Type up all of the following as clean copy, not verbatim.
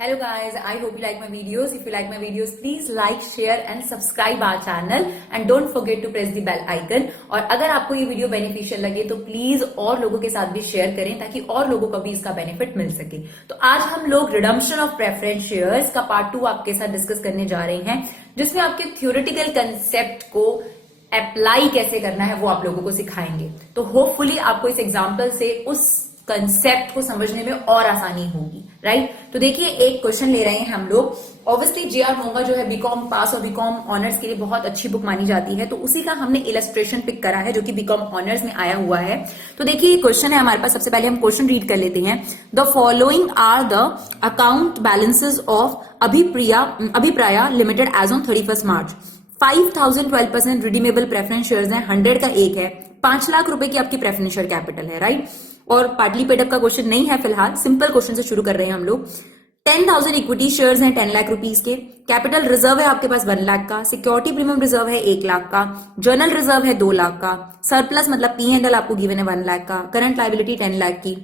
Hello guys, I hope you like my videos. If you like my videos, please like, share and subscribe our channel and don't forget to press the bell icon. और अगर आपको ये video beneficial लगे तो please और लोगों के साथ भी शेयर करें ताकि और लोगों को भी इसका बेनिफिट मिल सके। तो आज हम लोग रिडम्पशन ऑफ प्रेफरेंस शेयर्स का पार्ट 2 आपके साथ डिस्कस करने जा रहे हैं, जिसमें आपके थ्योरेटिकल कंसेप्ट को अप्लाई कैसे करना है वो आप लोगों को सिखाएंगे। तो होपफुली आपको इस एग्जाम्पल से उस कंसेप्ट को समझने में और आसानी होगी, राइट। तो देखिए एक क्वेश्चन ले रहे हैं हम लोग। Obviously JR. मोंगा जो है बीकॉम पास और बीकॉम ऑनर्स के लिए बहुत अच्छी बुक मानी जाती है, तो उसी का हमने इलस्ट्रेशन पिक करा है जो कि बीकॉम ऑनर्स में आया हुआ है। तो देखिए ये क्वेश्चन है हमारे पास। सबसे पहले हम क्वेश्चन रीड कर लेते हैं। The following are the account balances of Abhipraya limited as on 31 March. 5,000 12% redeemable preference shares हैं, 100 का एक है, 5 लाख रुपए की आपकी प्रेफरेंस शेयर कैपिटल है, राइट। और पार्टली पेडअप का क्वेश्चन नहीं है फिलहाल, सिंपल क्वेश्चन से शुरू कर रहे हैं हम लोग। 10,000 इक्विटी शेयर्स हैं 10 लाख रुपीस के, कैपिटल रिजर्व है आपके पास 1 लाख का, सिक्योरिटी प्रीमियम रिजर्व है 1 लाख का, जर्नल रिजर्व है 2 लाख का, सरप्लस मतलब P&L आपको गिवन है 1 लाख का, करंट लायबिलिटी 10 लाख की,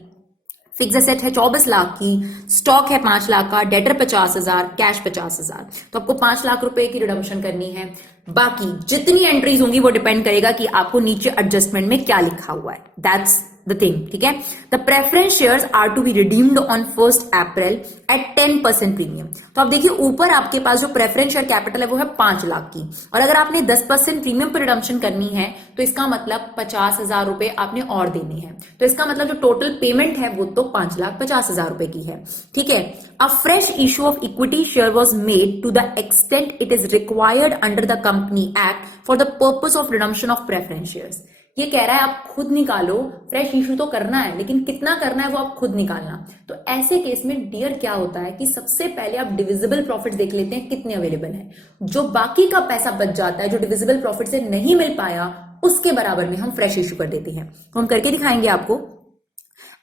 फिक्स एसेट है 24 लाख की, स्टॉक है 5 लाख का, डेटर 50,000, कैश 50,000। तो आपको 5 लाख रुपए की रिडम्पशन करनी है। बाकी जितनी एंट्रीज होंगी वो डिपेंड करेगा कि आपको नीचे एडजस्टमेंट में क्या लिखा हुआ है। दैट्स द थिंग, ठीक है। The preference shares are to be redeemed on 1 April at 10% premium. तो आप देखिए ऊपर आपके पास जो प्रेफरेंस शेयर कैपिटल है वो है 5 लाख की, और अगर आपने 10% प्रीमियम पर रिडम्पशन करनी है तो इसका मतलब 50,000 रुपए आपने और देने हैं। तो इसका मतलब जो टोटल पेमेंट है वो तो 5,50,000 रुपए की है, ठीक है। A fresh issue of equity share was made to the extent it is required under the company act for the purpose of redemption of preference shares. ये कह रहा है आप खुद निकालो, फ्रेश इशू तो करना है लेकिन कितना करना है वो आप खुद निकालना। तो ऐसे केस में डियर क्या होता है कि सबसे पहले आप डिविजिबल प्रॉफिट देख लेते हैं कितने अवेलेबल हैं। जो बाकी का पैसा बच जाता है, जो डिविजिबल प्रॉफिट से नहीं मिल पाया, उसके बराबर में हम फ्रेश इशू कर देते हैं। तो हम करके दिखाएंगे आपको।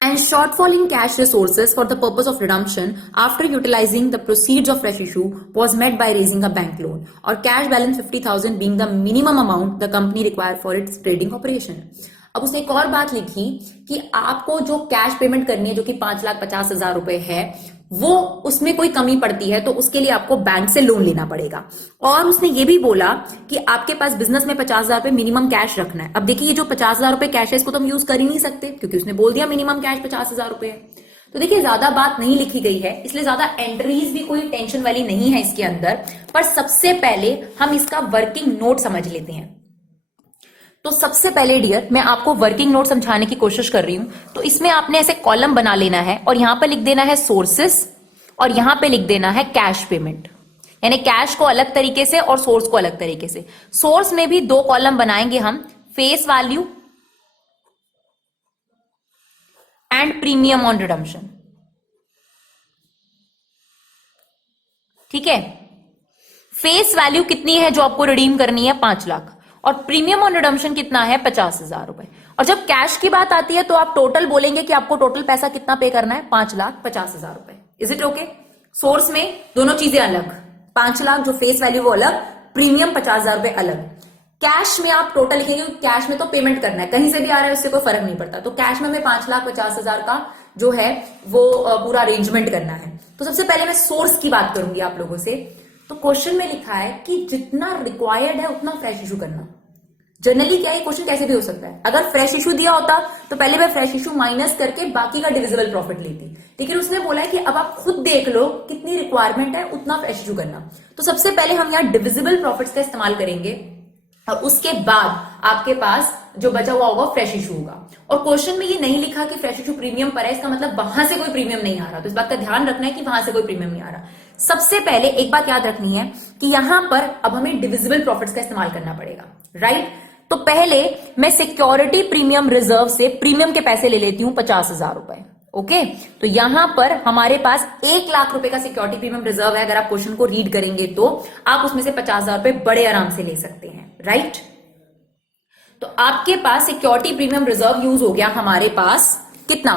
And shortfall in cash resources for the purpose of redemption after utilizing the proceeds of fresh issue was met by raising a bank loan, or cash balance 50,000 being the minimum amount the company required for its trading operation. अब उसने एक और बात लिखी कि आपको जो cash payment करनी है जो कि 5,50,000 रुपए है, वो उसमें कोई कमी पड़ती है तो उसके लिए आपको बैंक से लोन लेना पड़ेगा। और उसने ये भी बोला कि आपके पास बिजनेस में 50,000 रुपए मिनिमम कैश रखना है। अब देखिए ये जो 50,000 रुपए कैश है इसको तो हम यूज कर ही नहीं सकते क्योंकि उसने बोल दिया मिनिमम कैश 50,000 रुपए है। तो देखिए ज्यादा बात नहीं लिखी गई है, इसलिए ज्यादा एंट्रीज भी कोई टेंशन वाली नहीं है इसके अंदर। पर सबसे पहले हम इसका वर्किंग नोट समझ लेते हैं। तो सबसे पहले डियर मैं आपको वर्किंग नोट समझाने की कोशिश कर रही हूं। तो इसमें आपने ऐसे कॉलम बना लेना है और यहां पर लिख देना है सोर्सेस और यहां पे लिख देना है कैश पेमेंट, यानी कैश को अलग तरीके से और सोर्स को अलग तरीके से। सोर्स में भी 2 कॉलम बनाएंगे हम, face value and premium on redemption, ठीक है। फेस वैल्यू कितनी है जो आपको रिडीम करनी है 5 लाख, और प्रीमियम ऑन रिडम्पशन कितना है 50,000 रुपए। और जब कैश की बात आती है तो आप टोटल बोलेंगे कि आपको टोटल पैसा कितना पे करना है 5,50,000 रुपए। Is it okay? सोर्स में दोनों चीजें अलग, 5 लाख जो फेस वैल्यू वो अलग, प्रीमियम 50,000 रुपए अलग। कैश में आप टोटल लिखेंगे, कैश में तो पेमेंट करना है, कहीं से भी आ रहा है उससे कोई फर्क नहीं पड़ता। तो कैश में हमें 5,50,000 का जो है वो पूरा अरेंजमेंट करना है। तो सबसे पहले मैं सोर्स की बात करूंगी आप लोगों से। तो क्वेश्चन में लिखा है कि जितना रिक्वायर्ड है उतना फ्रेश इशू करना। जनरली क्या है क्वेश्चन कैसे भी हो सकता है, अगर फ्रेश इशू दिया होता तो पहले मैं फ्रेश इशू माइनस करके बाकी का डिविजिबल प्रॉफिट लेती, लेकिन उसने बोला है कि अब आप खुद देख लो कितनी रिक्वायरमेंट है उतना फ्रेश इशू करना। तो सबसे पहले हम यहाँ डिविजिबल प्रॉफिट्स का इस्तेमाल करेंगे और उसके बाद आपके पास जो बचा हुआ होगा फ्रेश इशू होगा। और क्वेश्चन में ये नहीं लिखा कि फ्रेश इशू प्रीमियम पर है, इसका मतलब वहां से कोई प्रीमियम नहीं आ रहा। तो इस बात का ध्यान रखना है कि वहां से कोई प्रीमियम नहीं आ रहा। सबसे पहले एक बात याद रखनी है कि यहां पर अब हमें डिविजिबल प्रॉफिट्स का इस्तेमाल करना पड़ेगा, राइट। तो पहले मैं सिक्योरिटी प्रीमियम रिजर्व से प्रीमियम के पैसे ले लेती हूं 50,000 रुपए, ओके। तो यहां पर हमारे पास 1 लाख रुपए का सिक्योरिटी प्रीमियम रिजर्व है। अगर आप क्वेश्चन को रीड करेंगे तो आप उसमें से 50,000 रुपए बड़े आराम से ले सकते हैं, राइट। तो आपके पास सिक्योरिटी प्रीमियम रिजर्व यूज हो गया हमारे पास कितना,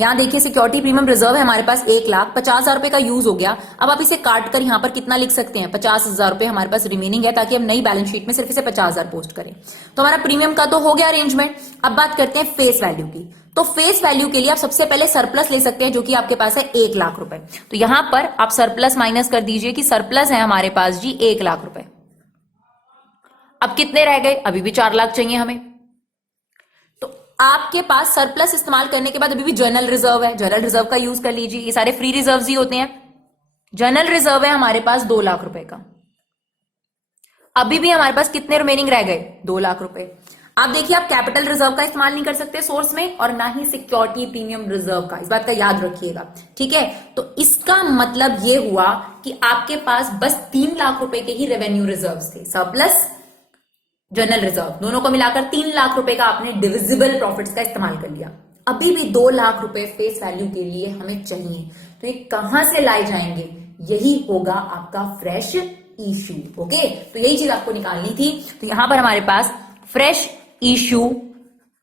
यहाँ देखिए सिक्योरिटी प्रीमियम रिजर्व है हमारे पास 1,50,000 रुपए का यूज हो गया। अब आप इसे काट कर यहाँ पर कितना लिख सकते हैं, 50,000 रुपए हमारे पास रिमेनिंग है, ताकि हम नई बैलेंस शीट में सिर्फ इसे 50,000 पोस्ट करें। तो हमारा प्रीमियम का तो हो गया अरेंजमेंट। अब बात करते हैं फेस वैल्यू की। तो फेस वैल्यू के लिए आप सबसे पहले सरप्लस ले सकते हैं, जो कि आपके पास है 1,00,000 रुपए। तो यहां पर आप सरप्लस माइनस कर दीजिए कि सरप्लस है हमारे पास जी 1,00,000 रुपए। अब कितने रह गए, अभी भी 4,00,000 चाहिए हमें। तो आपके पास सरप्लस इस्तेमाल करने के बाद अभी भी जर्नल रिजर्व है, जर्नल रिजर्व का यूज कर लीजिए। ये सारे फ्री रिजर्व ही होते हैं। जर्नल रिजर्व है हमारे पास 2,00,000 रुपए का। अभी भी हमारे पास कितने रिमेनिंग रह गए, 2,00,000 रुपए। आप देखिए, आप कैपिटल रिजर्व का इस्तेमाल नहीं कर सकते सोर्स में, और ना ही सिक्योरिटी प्रीमियम रिजर्व का, इस बात का याद रखिएगा, ठीक है। तो इसका मतलब यह हुआ कि आपके पास बस 3,00,000 रुपए के ही रेवेन्यू रिजर्व्स थे, सरप्लस जनरल रिजर्व दोनों को मिलाकर 3,00,000 रुपए का आपने डिविजिबल प्रॉफिट्स का इस्तेमाल कर लिया। अभी भी 2,00,000 रुपए फेस वैल्यू के लिए हमें चाहिए, तो ये कहां से लाए जाएंगे, यही होगा आपका फ्रेश इश्यू। ओके, तो यही चीज आपको निकालनी थी। तो यहां पर हमारे पास फ्रेश इश्यू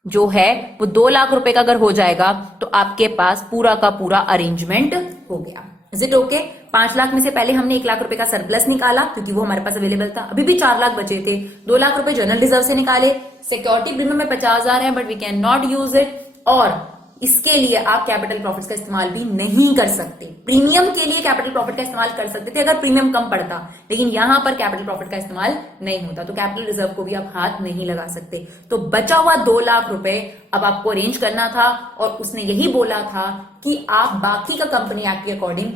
जो है वो 2,00,000 रुपए का अगर हो जाएगा तो आपके पास पूरा का पूरा अरेंजमेंट हो गया। Is it okay? 5,00,000 में से पहले हमने 1,00,000 रुपए का सरप्लस निकाला क्योंकि वो हमारे पास अवेलेबल था। अभी भी 4,00,000 बचे थे। 2,00,000 रुपए जनरल रिजर्व से निकाले। सिक्योरिटी प्रीमियम में 50,000 है, but we can not use it. और इसके लिए आप कैपिटल प्रॉफिट्स का इस्तेमाल भी नहीं कर सकते। प्रीमियम के लिए कैपिटल प्रॉफिट का इस्तेमाल कर सकते थे अगर प्रीमियम कम पड़ता, लेकिन यहां पर कैपिटल प्रॉफिट का इस्तेमाल नहीं होता, तो कैपिटल रिजर्व को भी आप हाथ नहीं लगा सकते। तो बचा हुआ 2,00,000 रुपए अब आपको अरेंज करना था, और उसने यही बोला था कि आप बाकी का कंपनी एक्ट के अकॉर्डिंग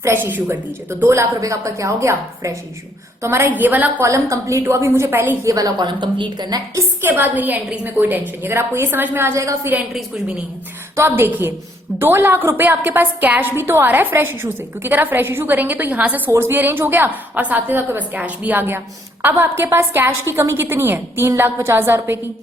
फ्रेश इश्यू कर दीजिए। तो 2,00,000 रुपए का आपका क्या हो गया, फ्रेश इश्यू। तो हमारा ये वाला कॉलम कंप्लीट हुआ। अभी मुझे पहले ये वाला कॉलम कंप्लीट करना है, इसके बाद मेरी एंट्रीज में कोई टेंशन नहीं। अगर आपको ये समझ में आ जाएगा फिर एंट्रीज कुछ भी नहीं है। तो आप देखिए 2,00,000 रुपए आपके पास कैश भी तो आ रहा है फ्रेश इशू से, क्योंकि अगर आप फ्रेश इशू करेंगे तो यहां से सोर्स भी अरेंज हो गया और साथ ही साथ आपके पास कैश भी आ गया। अब आपके पास कैश की कमी कितनी है, 3,50,000 रुपए की।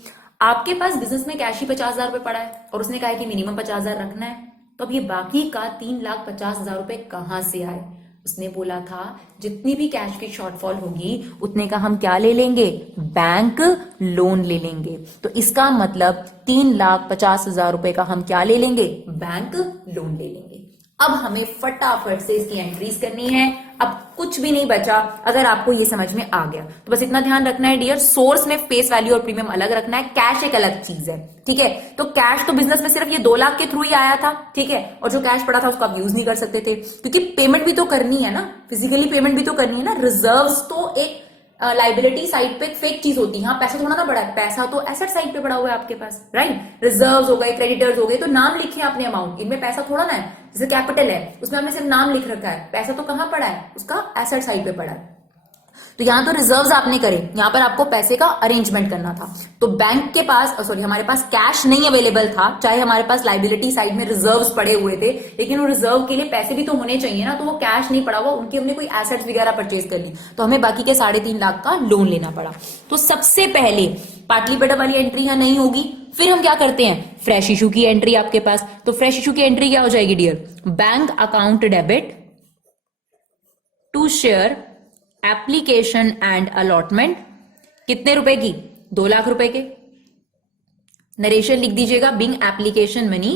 आपके पास बिजनेस में कैश ही 50,000 रुपए पड़ा है और उसने कहा है कि मिनिमम 50,000 रखना है। तो अब ये बाकी का 3,50,000 रुपए कहां से आए? उसने बोला था जितनी भी कैश की शॉर्टफॉल होगी उतने का हम क्या ले लेंगे, बैंक लोन ले लेंगे। तो इसका मतलब 3,50,000 रुपए का हम क्या ले लेंगे, बैंक लोन ले लेंगे। अब हमें फटाफट से इसकी एंट्रीज करनी है। अब कुछ भी नहीं बचा अगर आपको ये समझ में आ गया तो बस इतना ध्यान रखना है डियर, सोर्स में फेस वैल्यू और प्रीमियम अलग रखना है, कैश एक अलग चीज है, ठीक है। तो कैश तो बिजनेस में सिर्फ ये 2,00,000 के थ्रू ही आया था, ठीक है, और जो कैश पड़ा था उसको आप यूज नहीं कर सकते थे क्योंकि पेमेंट भी तो करनी है ना, फिजिकली पेमेंट भी तो करनी है ना। रिजर्व्स तो एक लाइबिलिटी साइड पे फेक चीज होती है, हाँ पैसा थोड़ा ना पड़ा है, पैसा तो एसेट साइड पे पड़ा हुआ है आपके पास, राइट। रिजर्व्स हो गए, क्रेडिटर्स हो गए, तो नाम लिखे आपने अमाउंट, इनमें पैसा थोड़ा ना है। जैसे कैपिटल है उसमें आपने सिर्फ नाम लिख रखा है, पैसा तो कहां पड़ा है, उसका एसेट साइड पे पड़ा है। तो यहां तो रिजर्व्स आपने करे, यहां पर आपको पैसे का अरेंजमेंट करना था। तो बैंक के पास हमारे पास कैश नहीं अवेलेबल था, चाहे हमारे पास लाइबिलिटी साइड में रिजर्व्स पड़े हुए थे, लेकिन वो रिजर्व के लिए पैसे भी तो होने चाहिए ना, तो वो कैश नहीं पड़ा हुआ, उनकी हमने कोई एसेट्स वगैरह परचेज कर ली, तो हमें बाकी के 3.5 लाख का लोन लेना पड़ा। तो सबसे पहले पाटली पेडर वाली एंट्री यहां नहीं होगी, फिर हम क्या करते हैं, फ्रेश इशू की एंट्री आपके पास। तो फ्रेश इशू की एंट्री क्या हो जाएगी dear, bank account debit to share application and allotment, कितने रुपए की, 2,00,000 रुपए के। नरेशन लिख दीजिएगा, being application money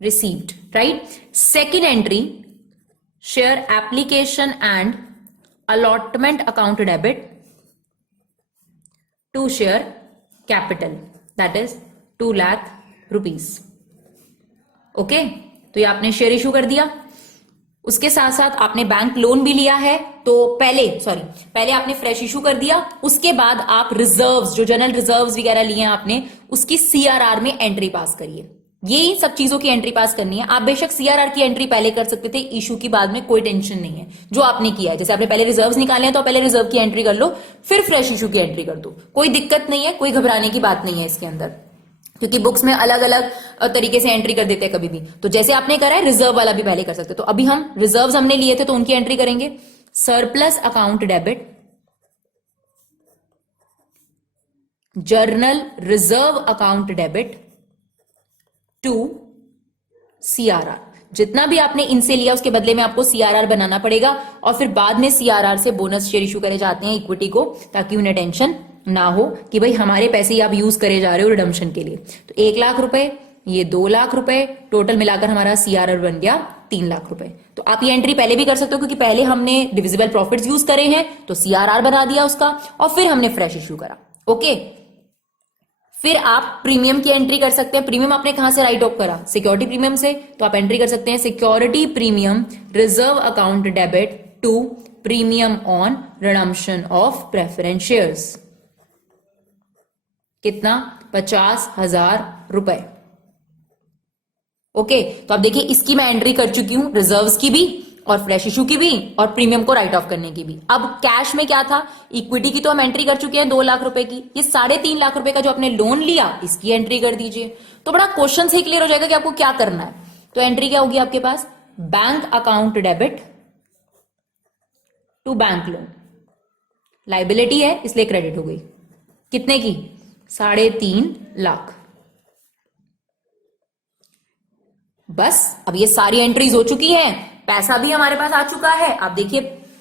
received, right. Second entry, share application and allotment account debit to share capital, that is 2,00,000 rupees. Okay, तो ये आपने शेयर इशू कर दिया। उसके साथ साथ आपने बैंक लोन भी लिया है, तो पहले आपने फ्रेश इशू कर दिया, उसके बाद आप रिजर्व्स, जो जनरल रिजर्व्स वगैरह लिए हैं आपने, उसकी सीआरआर में एंट्री पास करिए। ये सब चीजों की एंट्री पास करनी है। आप बेशक सीआरआर की एंट्री पहले कर सकते थे, इशू की बाद में कोई टेंशन नहीं है। जो आपने किया है, जैसे आपने पहले रिजर्व्स निकाले हैं तो पहले रिजर्व की एंट्री कर लो, फिर फ्रेश इशू की एंट्री कर दो, कोई दिक्कत नहीं है, कोई घबराने की बात नहीं है इसके अंदर, क्योंकि बुक्स में अलग अलग तरीके से एंट्री कर देते हैं कभी भी। तो जैसे आपने करा है रिजर्व वाला भी पहले कर सकते। तो अभी हम रिजर्व्स हमने लिए थे तो उनकी एंट्री करेंगे। Surplus account debit, general reserve account debit to CRR. जितना भी आपने इनसे लिया उसके बदले में आपको सीआरआर बनाना पड़ेगा, और फिर बाद में सीआरआर से बोनस शेयर इशू करे जाते हैं इक्विटी को, ताकि उन्हें टेंशन ना हो कि भाई हमारे पैसे ही आप यूज करे जा रहे हो रिडम्पशन के लिए। तो 1,00,000 रुपए ये 2 लाख रुपए, टोटल मिलाकर हमारा सीआरआर बन गया 3 लाख रुपए। तो आप ये एंट्री पहले भी कर सकते हो क्योंकि पहले हमने डिविजिबल प्रॉफिट्स यूज करे हैं तो सीआरआर बना दिया उसका और फिर हमने फ्रेश इश्यू करा। ओके, फिर आप प्रीमियम की एंट्री कर सकते हैं। प्रीमियम आपने कहां से राइट ऑफ करा? सिक्योरिटी प्रीमियम से। तो आप एंट्री कर सकते हैं security premium reserve account debit to premium on redemption of preference shares. कितना? 50,000 रुपए। ओके, तो अब देखिए इसकी मैं एंट्री कर चुकी हूं, रिजर्व्स की भी और फ्रेश इशू की भी और प्रीमियम को राइट ऑफ करने की भी। अब कैश में क्या था? इक्विटी की तो हम एंट्री कर चुके हैं 2 लाख रुपए की। ये 3.5 लाख रुपए का जो आपने लोन लिया इसकी एंट्री कर दीजिए। तो बड़ा क्वेश्चन से क्लियर हो जाएगा कि आपको क्या करना है। तो एंट्री क्या होगी आपके पास? Bank account debit to bank loan. Liability है इसलिए क्रेडिट हो गई। कितने की? 3.5 लाख। बस अब ये सारी एंट्रीज हो चुकी हैं, पैसा भी हमारे पास आ चुका है। आप देखिए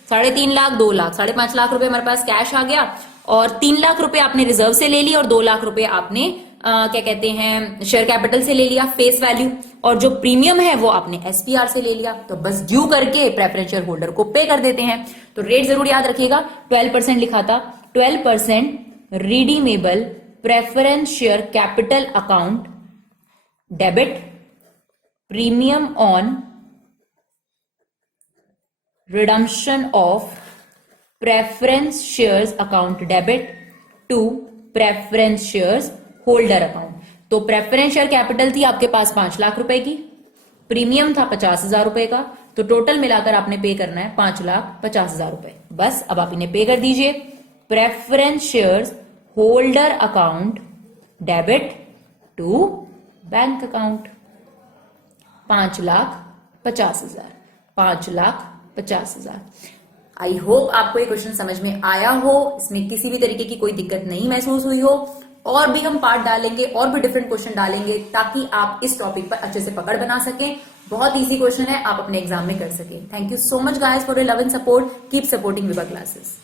3.5 लाख, 2 लाख, 5.5 लाख रुपए हमारे पास कैश आ गया और 3 लाख रुपए आपने रिजर्व से ले लिया और 2 लाख रुपए आपने क्या कहते हैं शेयर कैपिटल से ले लिया फेस वैल्यू, और जो प्रीमियम है वो आपने एसपीआर से ले लिया। तो बस ड्यू करके प्रेफरेंस शेयर होल्डर को पे कर देते हैं। तो रेट जरूर याद रखिएगा, 12% लिखा था। 12% redeemable preference share capital account debit premium on redemption of preference shares account debit to preference shares holder account। तो प्रेफरेंस शेयर कैपिटल थी आपके पास 5 लाख रुपए की, प्रीमियम था 50,000 रुपए का, तो टोटल मिलाकर आपने पे करना है 5,50,000 रुपए। बस अब आप इन्हें पे कर दीजिए। Preference shares holder account debit to bank account 5,50,000, 5,50,000। I hope आपको ये क्वेश्चन समझ में आया हो, इसमें किसी भी तरीके की कोई दिक्कत नहीं महसूस हुई हो। और भी हम पार्ट डालेंगे और भी डिफरेंट क्वेश्चन डालेंगे ताकि आप इस टॉपिक पर अच्छे से पकड़ बना सकें। बहुत इजी क्वेश्चन है, आप अपने एग्जाम में कर सकें। Thank you so much guys for your love and support. Keep supporting Vibha classes.